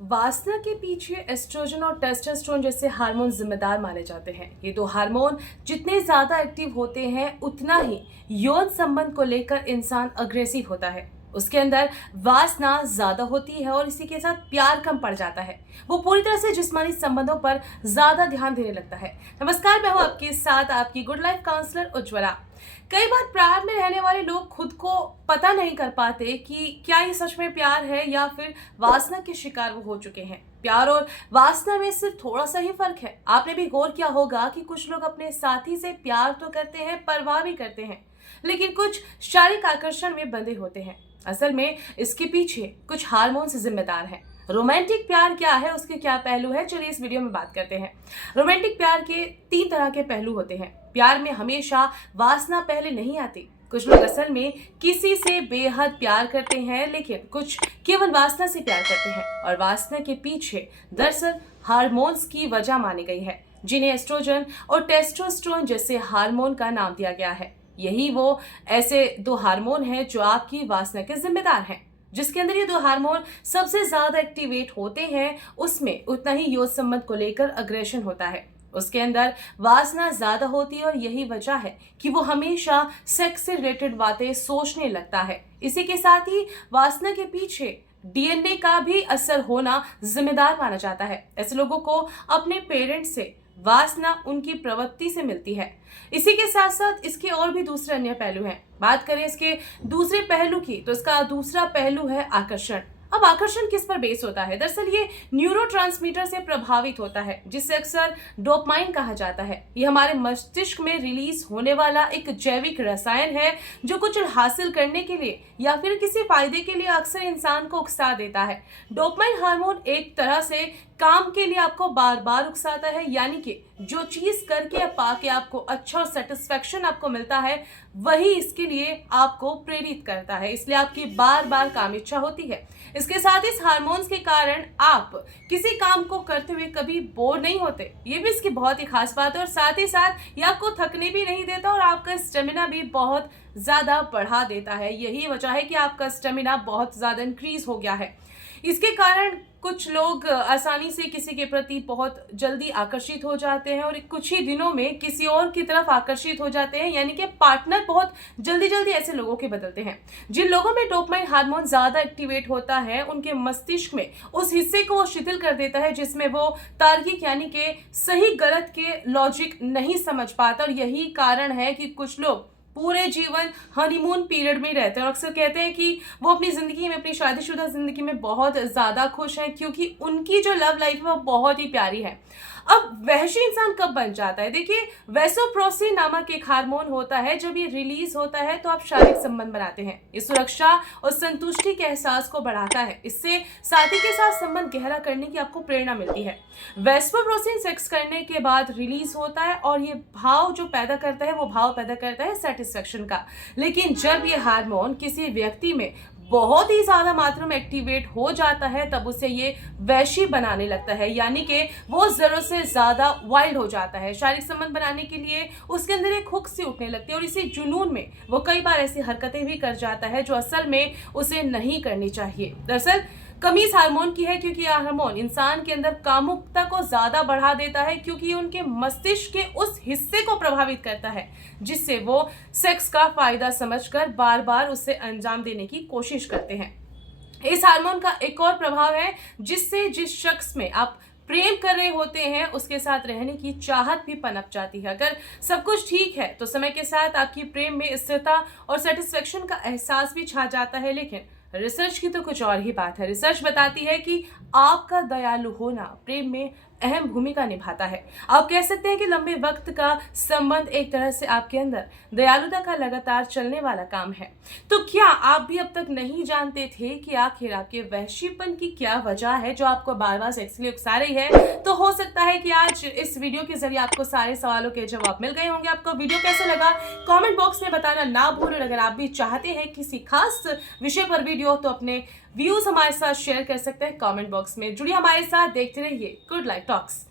वासना के पीछे एस्ट्रोजन और टेस्टोस्टेरोन जैसे हार्मोन जिम्मेदार माने जाते हैं। ये दो हार्मोन जितने ज्यादा एक्टिव होते हैं उतना ही यौन संबंध को लेकर इंसान अग्रेसिव होता है। उसके अंदर वासना ज्यादा होती है और इसी के साथ प्यार कम पड़ जाता है। वो पूरी तरह से जिस्मानी संबंधों पर ज्यादा ध्यान देने लगता है। नमस्कार, मैं हूं आपके साथ आपकी गुड लाइफ काउंसलर उज्ज्वला। कई बार प्यार में रहने वाले लोग खुद को पता नहीं कर पाते कि क्या ये सच में प्यार है या फिर वासना के शिकार वो हो चुके हैं। प्यार और वासना में सिर्फ थोड़ा सा ही फर्क है। आपने भी गौर किया होगा कि कुछ लोग अपने साथी से प्यार तो करते हैं, परवाह भी करते हैं, लेकिन कुछ शारीरिक आकर्षण में बंधे होते हैं। असल में इसके पीछे कुछ हार्मोन से जिम्मेदार हैं। रोमांटिक प्यार क्या है, उसके क्या पहलू है, चलिए इस वीडियो में बात करते हैं। रोमांटिक प्यार के 3 तरह के पहलू होते हैं। प्यार में हमेशा वासना पहले नहीं आती। कुछ लोग असल में किसी से बेहद प्यार करते हैं, लेकिन कुछ केवल वासना से प्यार करते हैं और वासना के पीछे दरअसल हार्मोन्स की वजह मानी गई है, जिन्हें एस्ट्रोजन और टेस्टोस्टेरोन जैसे हार्मोन का नाम दिया गया है। यही वो ऐसे 2 हार्मोन हैं जो आपकी वासना के जिम्मेदार हैं। जिसके अंदर ये 2 हार्मोन सबसे ज्यादा एक्टिवेट होते हैं, उसमें उतना ही यौन संबंध को लेकर अग्रेशन होता है। उसके अंदर वासना ज्यादा होती है और यही वजह है कि वो हमेशा सेक्स से रिलेटेड बातें सोचने लगता है। इसी के साथ ही वासना के पीछे डीएनए का भी असर होना जिम्मेदार माना जाता है। ऐसे लोगों को अपने पेरेंट्स से वासना उनकी प्रवृत्ति से मिलती है। इसी के साथ साथ इसके और भी दूसरे अन्य पहलू हैं। बात करें इसके दूसरे पहलू की, तो इसका दूसरा पहलू है आकर्षण। अब आकर्षण किस पर बेस होता है? दरअसल ये न्यूरोट्रांसमीटर से प्रभावित होता है, जिसे अक्सर डोपामाइन कहा जाता है। ये हमारे मस्तिष्क में रिलीज होने वाला एक जैविक रसायन है जो कुछ हासिल करने के लिए या फिर किसी फायदे के लिए अक्सर इंसान को उकसा देता है। डोपामाइन हार्मोन एक तरह से काम के लिए आपको बार बार उकसाता है, यानी कि जो चीज करके या पाके आपको अच्छा और सेटिस्फेक्शन आपको मिलता है, वही इसके लिए आपको प्रेरित करता है। इसलिए आपकी बार बार काम इच्छा होती है। इसके साथ इस हार्मोन्स के कारण आप किसी काम को करते हुए कभी बोर नहीं होते। ये भी इसकी बहुत ही खास बात है और साथ ही साथ ये आपको थकने भी नहीं देता और आपका स्टेमिना भी बहुत ज्यादा बढ़ा देता है। यही वजह है कि आपका स्टेमिना बहुत ज्यादा इंक्रीज हो गया है। इसके कारण कुछ लोग आसानी से किसी के प्रति बहुत जल्दी आकर्षित हो जाते हैं और कुछ ही दिनों में किसी और की तरफ आकर्षित हो जाते हैं, यानी कि पार्टनर बहुत जल्दी जल्दी ऐसे लोगों के बदलते हैं। जिन लोगों में डोपामाइन हार्मोन ज्यादा एक्टिवेट होता है, उनके मस्तिष्क में उस हिस्से को वो शिथिल कर देता है जिसमें वो तार्किक यानी कि सही गलत के लॉजिक नहीं समझ पाता। और यही कारण है कि कुछ लोग पूरे जीवन हनीमून पीरियड में रहते हैं और अक्सर कहते हैं कि वो अपनी जिंदगी में, अपनी शादीशुदा जिंदगी में बहुत ज्यादा खुश हैं, क्योंकि उनकी जो लव लाइफ है वो बहुत ही प्यारी है। अब वहशी इंसान कब बन जाता है? देखिए, वैसोप्रोसिन नामक एक हार्मोन होता है। जब ये रिलीज होता है तो आप शारीरिक संबंध बनाते हैं। ये सुरक्षा और संतुष्टि के एहसास को बढ़ाता है। इससे साथी के साथ संबंध गहरा करने की आपको प्रेरणा मिलती है। वैसोप्रोसिन सेक्स करने के बाद रिलीज होता है और ये भाव जो पैदा करता है, वो भाव पैदा करता है सेटिस्फेक्शन का। लेकिन जब ये हार्मोन किसी व्यक्ति में बहुत ही ज्यादा मात्रा में एक्टिवेट हो जाता है, तब उसे ये वैशी बनाने लगता है, यानी कि वो जरूरत से ज्यादा वाइल्ड हो जाता है। शारीरिक संबंध बनाने के लिए उसके अंदर एक हुक सी उठने लगती है और इसी जुनून में वो कई बार ऐसी हरकतें भी कर जाता है जो असल में उसे नहीं करनी चाहिए। दरअसल कमी इस हार्मोन की है, क्योंकि यह हार्मोन इंसान के अंदर कामुकता को ज्यादा बढ़ा देता है, क्योंकि उनके मस्तिष्क के उस हिस्से को प्रभावित करता है जिससे वो सेक्स का फायदा समझकर बार बार उसे अंजाम देने की कोशिश करते हैं। इस हार्मोन का एक और प्रभाव है जिससे जिस शख्स में आप प्रेम कर रहे होते हैं उसके साथ रहने की चाहत भी पनप जाती है। अगर सब कुछ ठीक है तो समय के साथ आपकी प्रेम में स्थिरता और सेटिस्फेक्शन का एहसास भी छा जाता है। लेकिन रिसर्च की तो कुछ और ही बात है। रिसर्च बताती है कि आपका दयालु होना प्रेम में अहम भूमिका निभाता है। आप कह सकते हैं कि लंबे वक्त का संबंध एक तरह से आपके अंदर दयालुता का लगातार चलने वाला काम है। तो क्या आप भी अब तक नहीं जानते थे कि आखिर आपके वहशीपन की क्या वजह है जो आपको बार बार सेक्स के लिए उकसा रही है? तो हो सकता है कि आज इस वीडियो के जरिए आपको सारे सवालों के जवाब मिल गए होंगे। आपको वीडियो कैसा लगा कमेंट बॉक्स में बताना ना भूलें। अगर आप भी चाहते हैं किसी खास विषय पर वीडियो, तो अपने व्यूज हमारे साथ शेयर कर सकते हैं कमेंट बॉक्स में। जुड़िए हमारे साथ, देखते रहिए गुड लाइफ टॉक्स।